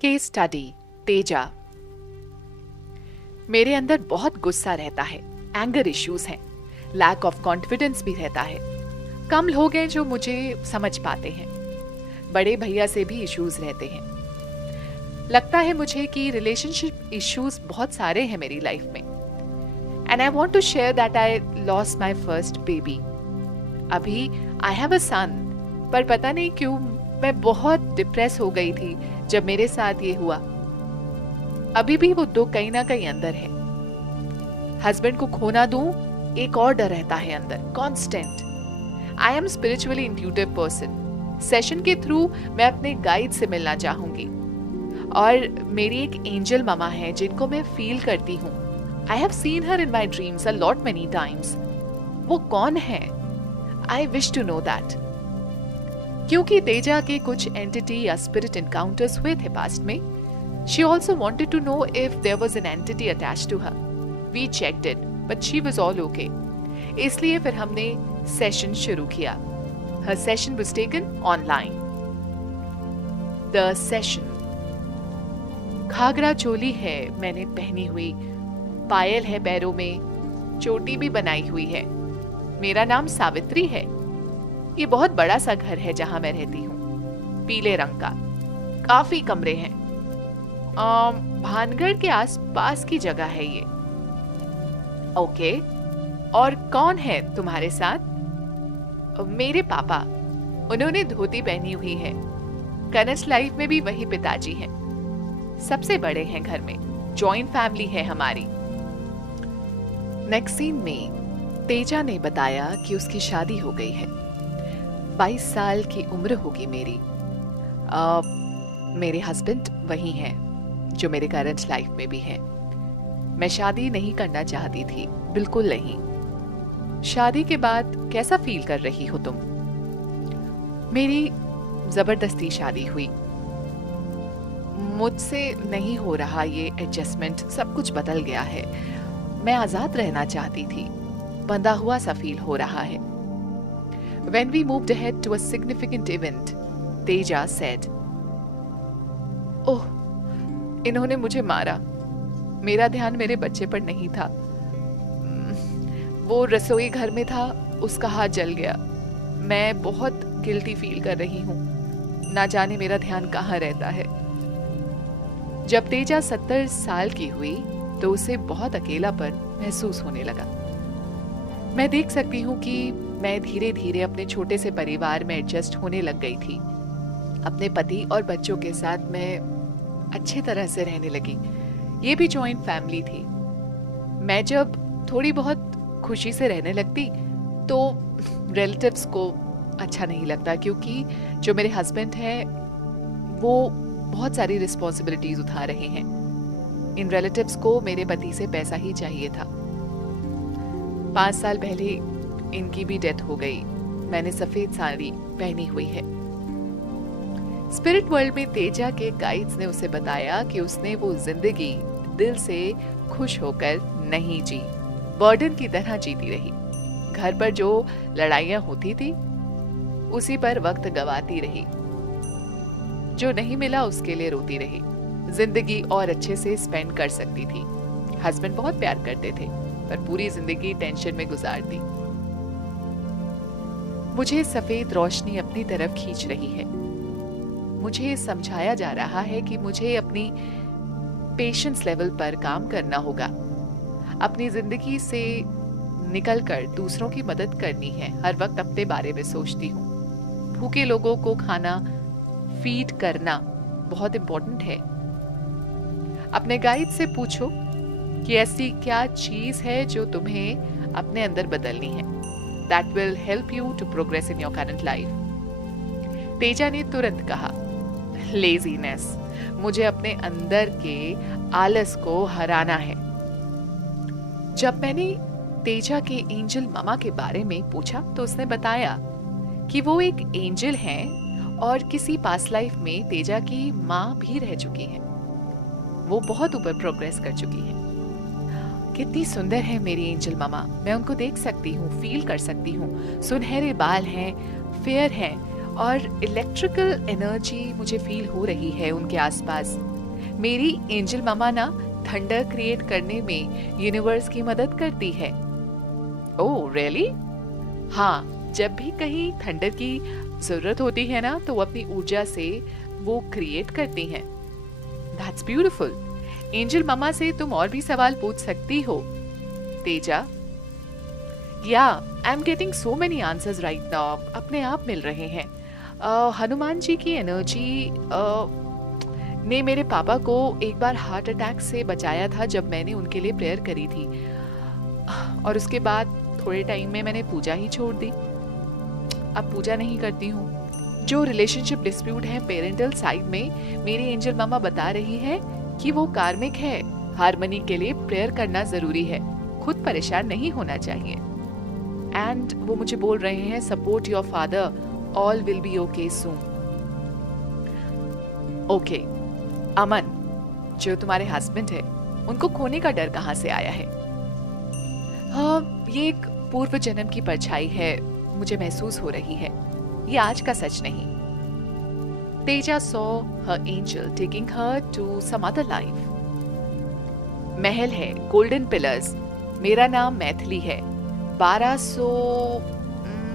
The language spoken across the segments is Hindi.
Case study Teja. मेरे अंदर बहुत गुस्सा रहता है, एंगर इश्यूज हैं, लैक ऑफ कॉन्फिडेंस भी रहता है। कम लोग हैं जो मुझे समझ पाते हैं। बड़े भैया से भी इश्यूज रहते हैं। लगता है मुझे कि रिलेशनशिप इश्यूज बहुत सारे हैं मेरी लाइफ में। And I want to share that I lost my first baby. अभी आई हैव अ सन, पर पता नहीं क्यों मैं बहुत डिप्रेस हो गई थी जब मेरे साथ ये हुआ। अभी भी वो दुख कहीं ना कहीं अंदर है। हस्बैंड को खोना दूं, एक और डर रहता है अंदर, constant. I am spiritually intuitive person. Session के थ्रू मैं अपने गाइड से मिलना चाहूंगी। और मेरी एक एंजल मामा है जिनको मैं फील करती हूँ। I have seen her in my dreams a lot many times. वो कौन है? I wish to know that. क्योंकि तेजा के कुछ एंटिटी या स्पिरिट एनकाउंटर्स हुए थे पास्ट में। She also wanted to know if there was an entity attached to her. We checked it, but she was all okay. इसलिए फिर हमने सेशन शुरू किया। Her session was taken online. The session. Ghagra choli है मैंने पहनी हुई, पायल है पैरों में, चोटी भी बनाई हुई है। मेरा नाम सावित्री है। ये बहुत बड़ा सा घर है जहां मैं रहती हूँ, पीले रंग का। काफी कमरे हैं। भानगढ़ के आसपास की जगह है ये। ओके, और कौन है तुम्हारे साथ? मेरे पापा। उन्होंने धोती पहनी हुई है। कनस लाइफ में भी वही पिताजी हैं। सबसे बड़े हैं घर में। जॉइंट फैमिली है हमारी। नेक्स्ट सीन में तेजा ने बताया कि उसकी शादी हो गई है। 22 साल की उम्र होगी मेरी। मेरे हस्बैंड वही हैं जो मेरे करंट लाइफ में भी हैं। मैं शादी नहीं करना चाहती थी, बिल्कुल नहीं। शादी के बाद कैसा फील कर रही हो तुम? मेरी जबरदस्ती शादी हुई। मुझसे नहीं हो रहा ये एडजस्टमेंट, सब कुछ बदल गया है। मैं आजाद रहना चाहती थी, बंधा हुआ सा फील हो रहा है। When we moved ahead to a significant event, Teja said, ओह, इन्होंने मुझे मारा। मेरा ध्यान मेरे बच्चे पर नहीं था। वो रसोई घर में था, उसका हाथ जल गया। मैं बहुत गिल्टी फील कर रही हूँ। ना जाने मेरा ध्यान कहाँ रहता है। जब तेजा 70 साल की हुई तो उसे बहुत अकेलापन महसूस होने लगा। मैं देख सकती हूँ कि मैं धीरे धीरे अपने छोटे से परिवार में एडजस्ट होने लग गई थी। अपने पति और बच्चों के साथ मैं अच्छी तरह से रहने लगी। ये भी जॉइंट फैमिली थी। मैं जब थोड़ी बहुत खुशी से रहने लगती तो रिलेटिव्स को अच्छा नहीं लगता, क्योंकि जो मेरे हस्बैंड हैं वो बहुत सारी रिस्पॉन्सिबिलिटीज उठा रहे हैं। इन रिलेटिव्स को मेरे पति से पैसा ही चाहिए था। 5 साल पहले इनकी भी डेथ हो गई। मैंने सफेद साड़ी पहनी हुई है। स्पिरिट वर्ल्ड में तेजा के गाइड्स ने उसे बताया कि उसने वो जिंदगी दिल से खुश होकर नहीं जी, बर्डन की तरह जीती रही। घर पर जो लड़ाइयां होती थी उसी पर वक्त गवाती रही। जो नहीं मिला उसके लिए रोती रही। जिंदगी और अच्छे से स्पेंड कर सकती थी। हस्बैंड बहुत प्यार करते थे, पर पूरी जिंदगी टेंशन में गुजार दी। मुझे सफेद रोशनी अपनी तरफ खींच रही है। मुझे समझाया जा रहा है कि मुझे अपनी पेशेंस लेवल पर काम करना होगा। अपनी जिंदगी से निकलकर दूसरों की मदद करनी है। हर वक्त अपने बारे में सोचती हूँ। भूखे लोगों को खाना फीड करना बहुत इंपॉर्टेंट है। अपने गाइड से पूछो कि ऐसी क्या चीज है जो तुम्हें अपने अंदर बदलनी है। That will help you to progress in your current life. Teja ने तुरंत कहा, लेजीनेस। मुझे अपने अंदर के आलस को हराना है। जब मैंने तेजा के एंजल मामा के बारे में पूछा तो उसने बताया कि वो एक एंजल हैं और किसी पास्ट लाइफ में तेजा की माँ भी रह चुकी हैं। वो बहुत ऊपर प्रोग्रेस कर चुकी हैं। कितनी सुंदर है मेरी एंजल मामा। मैं उनको देख सकती हूँ, फील कर सकती हूँ। सुनहरे बाल हैं, फेयर हैं और इलेक्ट्रिकल एनर्जी मुझे फील हो रही है उनके आसपास। मेरी एंजल मामा ना थंडर क्रिएट करने में यूनिवर्स की मदद करती है। Oh really? हाँ, जब भी कहीं थंडर की जरूरत होती है ना तो वो अपनी ऊर्जा से वो क्रिएट करती हैं। That's beautiful. एंजल मामा से तुम और भी सवाल पूछ सकती हो तेजा। या I am getting so many answers right now, अपने आप मिल रहे हैं। हनुमान जी की एनर्जी ने मेरे पापा को एक बार हार्ट अटैक से बचाया था जब मैंने उनके लिए प्रेयर करी थी, और उसके बाद थोड़े टाइम में मैंने पूजा ही छोड़ दी। अब पूजा नहीं करती हूँ। जो रिलेशनशिप डिस्प्यूट है पेरेंटल साइड में, मेरी एंजल मामा बता रही है कि वो कार्मिक है। हार्मनी के लिए प्रेयर करना जरूरी है, खुद परेशान नहीं होना चाहिए। एंड वो मुझे बोल रहे हैं support your father, all will be okay soon. Okay Aman, जो तुम्हारे हस्बैंड है, उनको खोने का डर कहाँ से आया है? हाँ, ये एक पूर्व जन्म की परछाई है, मुझे महसूस हो रही है, ये आज का सच नहीं। Teja saw her angel taking her to some other life. महल है, गोल्डन पिलर्स। मेरा नाम मैथिली है। 1200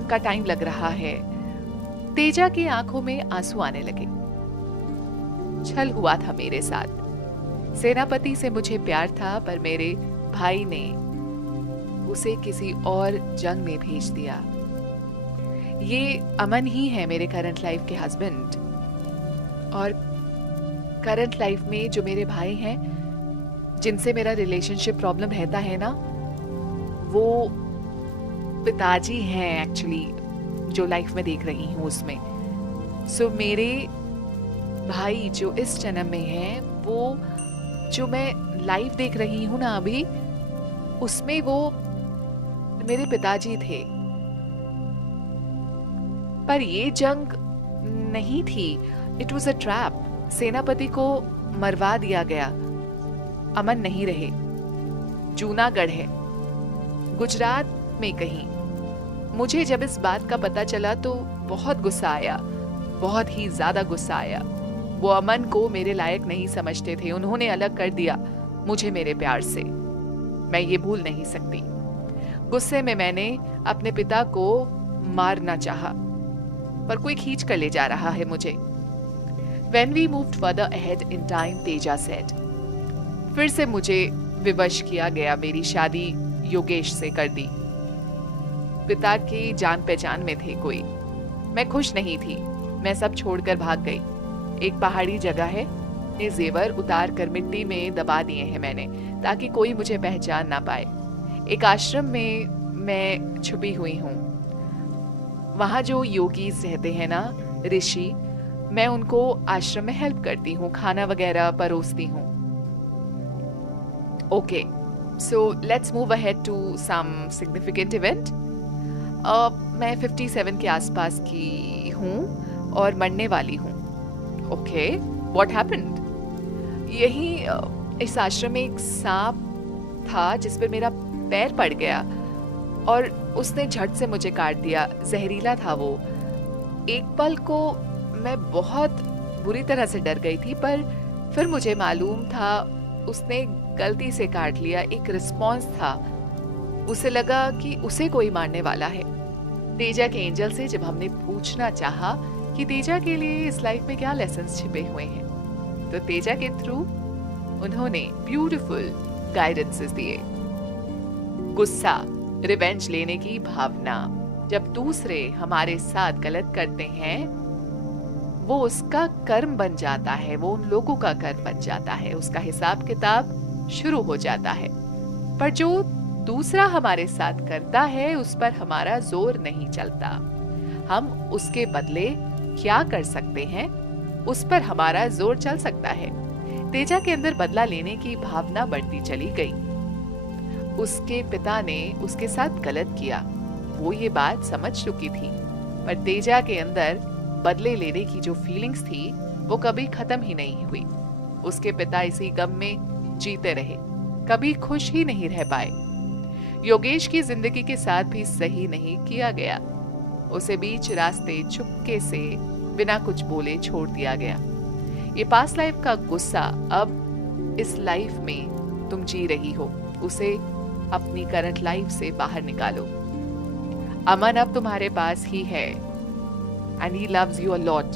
का टाइम लग रहा है। तेजा की आंखों में आंसू आने लगे। छल हुआ था मेरे साथ। सेनापति से मुझे प्यार था, पर मेरे भाई ने उसे किसी और जंग में भेज दिया। ये अमन ही है मेरे करंट लाइफ के हस्बैंड, और करंट लाइफ में जो मेरे भाई हैं, जिनसे मेरा रिलेशनशिप प्रॉब्लम रहता है ना, वो पिताजी हैं एक्चुअली, जो लाइफ में देख रही हूँ उसमें। सो मेरे भाई जो इस जन्म में हैं, वो जो मैं लाइफ देख रही हूँ ना अभी, उसमें वो मेरे पिताजी थे। पर ये जंग नहीं थी, इट वॉज अ ट्रैप। सेनापति को मरवा दिया गया। अमन नहीं रहे। जूनागढ़ है, गुजरात में कहीं। मुझे जब इस बात का पता चला तो बहुत गुस्सा आया, बहुत ही ज्यादा गुस्सा आया। वो अमन को मेरे लायक नहीं समझते थे, उन्होंने अलग कर दिया मुझे मेरे प्यार से। मैं ये भूल नहीं सकती। गुस्से में मैंने अपने पिता को मारना चाहा, पर कोई खींच कर ले जा रहा है मुझे। When we moved further ahead in time, Teja said, फिर से मुझे विवश किया गया, मेरी शादी योगेश से कर दी। पिता की जान पहचान में थे कोई। मैं खुश नहीं थी, मैं सब छोड़कर भाग गई। एक पहाड़ी जगह है, ये जेवर उतार कर मिट्टी में दबा दिए हैं मैंने, ताकि कोई मुझे पहचान ना पाए। एक आश्रम में मैं छुपी हुई हूँ। वहाँ जो योगीज रहते हैं ना, ऋषि, मैं उनको आश्रम में हेल्प करती हूँ, खाना वगैरह परोसती हूँ। Okay, so let's move ahead to some significant event. मैं 57 के आसपास की हूँ और मरने वाली हूँ। Okay, what happened? यही इस आश्रम में एक सांप था जिस पर मेरा पैर पड़ गया और उसने झट से मुझे काट दिया। जहरीला था वो। एक पल को मैं बहुत बुरी तरह से डर गई थी, पर फिर मुझे मालूम था उसने गलती से काट लिया। एक रिस्पॉन्स था, उसे लगा कि उसे कोई मारने वाला है। तेजा के एंजल से जब हमने पूछना चाहा कि तेजा के लिए इस लाइफ में क्या लेसन्स छिपे हुए हैं, तो तेजा के थ्रू उन्होंने ब्यूटीफुल गाइडेंसेस दिए। गुस्सा, रिवेंज लेने की भावना, जब दूसरे हमारे साथ गलत करते हैं, वो उसका कर्म बन जाता है, वो उन लोगों का कर्म बन जाता है, उसका हिसाब किताब शुरू हो जाता है। पर जो दूसरा हमारे साथ करता है, उस पर हमारा जोर नहीं चलता। हम उसके बदले क्या कर सकते हैं, उस पर हमारा जोर चल सकता है। तेजा के अंदर बदला लेने की भावना बढ़ती चली गई। उसके पिता ने उसके साथ गलत किया, वो ये बात समझ चुकी थी, पर तेजा के अंदर बदले लेने की जो फीलिंग्स थी वो कभी खत्म ही नहीं हुई। उसके पिता इसी गम में जीते रहे, कभी खुश ही नहीं रह पाए। योगेश की जिंदगी के साथ भी सही नहीं किया गया। उसे बीच रास्ते चुपके से बिना कुछ बोले छोड़ दिया गया। ये पास्ट लाइफ का गुस्सा अब इस लाइफ में तुम जी रही हो, उसे अपनी करंट लाइफ से बाहर निकालो। अमन अब तुम्हारे पास ही है and he loves you a lot.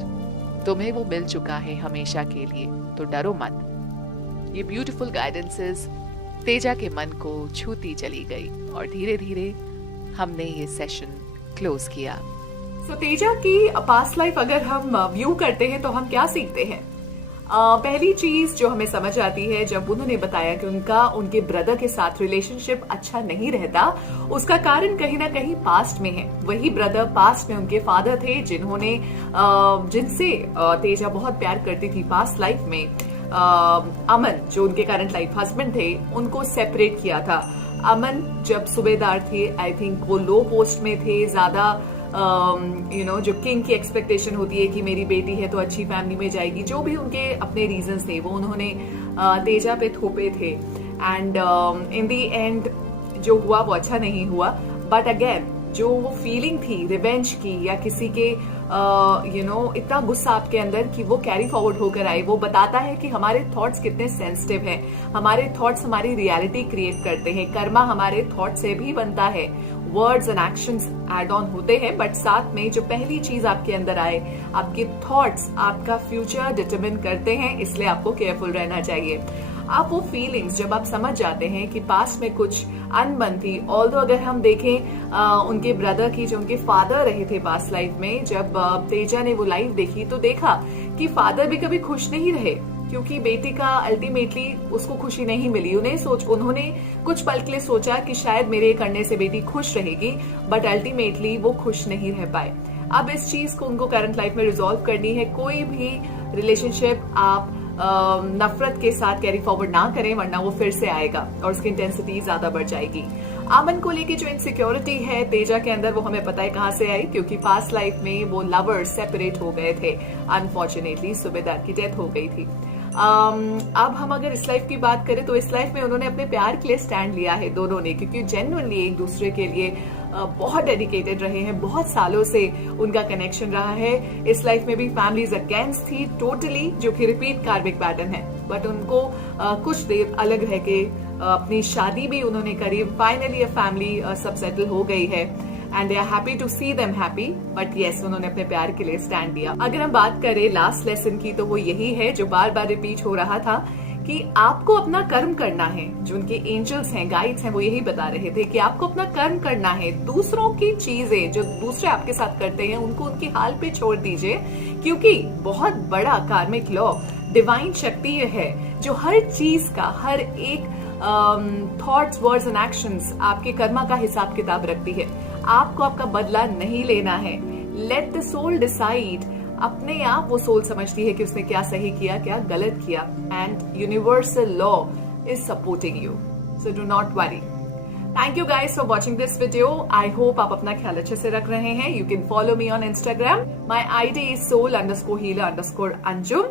तुम्हें वो मिल चुका है हमेशा के लिए, तो डरो मत। ये ब्यूटीफुल गाइडेंसेस तेजा के मन को छूती चली गई और धीरे धीरे हमने ये सेशन क्लोज किया। सो तेजा की पास्ट लाइफ अगर हम व्यू करते हैं तो हम क्या सीखते हैं? पहली चीज जो हमें समझ आती है, जब उन्होंने बताया कि उनके ब्रदर के साथ रिलेशनशिप अच्छा नहीं रहता, उसका कारण कहीं ना कहीं पास्ट में है। वही ब्रदर पास्ट में उनके फादर थे जिनसे तेजा बहुत प्यार करती थी। पास्ट लाइफ में अमन जो उनके करंट लाइफ हस्बैंड थे, उनको सेपरेट किया था। अमन जब सूबेदार थे, आई थिंक वो लो पोस्ट में थे, ज्यादा जो किंग की एक्सपेक्टेशन होती है कि मेरी बेटी है तो अच्छी फैमिली में जाएगी, जो भी उनके अपने रीजंस थे वो उन्होंने तेजा पे थोपे थे। एंड इन दी एंड जो हुआ वो अच्छा नहीं हुआ। बट अगेन जो वो फीलिंग थी रिवेंज की या किसी के इतना गुस्सा आपके अंदर कि वो कैरी फॉरवर्ड होकर आए, वो बताता है कि हमारे थॉट्स कितने सेंसिटिव हैं। हमारे थॉट्स हमारी रियलिटी क्रिएट करते हैं। कर्मा हमारे थॉट से भी बनता है। Words and actions add on होते हैं, बट साथ में जो पहली चीज आपके अंदर आए, आपके थॉट्स आपका फ्यूचर डिटरमिन करते हैं। इसलिए आपको केयरफुल रहना चाहिए। आप वो फीलिंग्स जब आप समझ जाते हैं कि पास्ट में कुछ अनबन थी, ऑल्दो अगर हम देखें उनके ब्रदर की, जो उनके फादर रहे थे पास्ट लाइफ में, जब तेजा ने वो लाइफ देखी तो देखा कि फादर भी कभी खुश नहीं रहे, क्योंकि बेटी का अल्टीमेटली उसको खुशी नहीं मिली। उन्होंने कुछ पल के लिए सोचा कि शायद मेरे करने से बेटी खुश रहेगी, बट अल्टीमेटली वो खुश नहीं रह पाए। अब इस चीज को उनको करंट लाइफ में रिजॉल्व करनी है। कोई भी रिलेशनशिप आप नफरत के साथ कैरी फॉरवर्ड ना करें, वरना वो फिर से आएगा और उसकी इंटेंसिटी ज्यादा बढ़ जाएगी। अमन को लेके जो इनसिक्योरिटी है तेजा के अंदर, वो हमें पता है कहां से आई, क्योंकि पास्ट लाइफ में वो लवर्स सेपरेट हो गए थे। अनफॉर्चुनेटली सूबेदार की डेथ हो गई थी। अब हम अगर इस लाइफ की बात करें तो इस लाइफ में उन्होंने अपने प्यार के लिए स्टैंड लिया है दोनों ने, क्योंकि जेन्युइनली एक दूसरे के लिए बहुत डेडिकेटेड रहे हैं। बहुत सालों से उनका कनेक्शन रहा है। इस लाइफ में भी फैमिलीज अगेंस्ट थी टोटली, जो कि रिपीट कार्मिक पैटर्न है, बट उनको कुछ देर अलग रह के अपनी शादी भी उन्होंने करी। फाइनली फैमिली सब सेटल हो गई है and they are happy to see them happy. But yes, उन्होंने अपने प्यार के लिए स्टैंड दिया। अगर हम बात करें लास्ट लेसन की, तो वो यही है जो बार बार रिपीट हो रहा था कि आपको अपना कर्म करना है। जो उनके एंजल्स हैं, गाइड्स हैं, वो यही बता रहे थे कि आपको अपना कर्म करना है। दूसरों की चीजें जो दूसरे आपके साथ करते हैं उनको उनके हाल पे छोड़ दीजिए, क्योंकि बहुत बड़ा कार्मिक लॉ, डिवाइन शक्ति है जो हर चीज का, हर एक थॉट्स, वर्ड्स एंड एक्शंस आपके कर्मा का हिसाब किताब रखती है। आपको आपका बदला नहीं लेना है। Let the soul decide. अपने आप वो सोल समझती है कि उसने क्या सही किया, क्या गलत किया, and universal law is supporting you, so do not worry. Thank you guys for watching this video. I hope आप अपना ख्याल अच्छे से रख रहे हैं। You can follow me on Instagram. My ID is soul_healer_Anjum।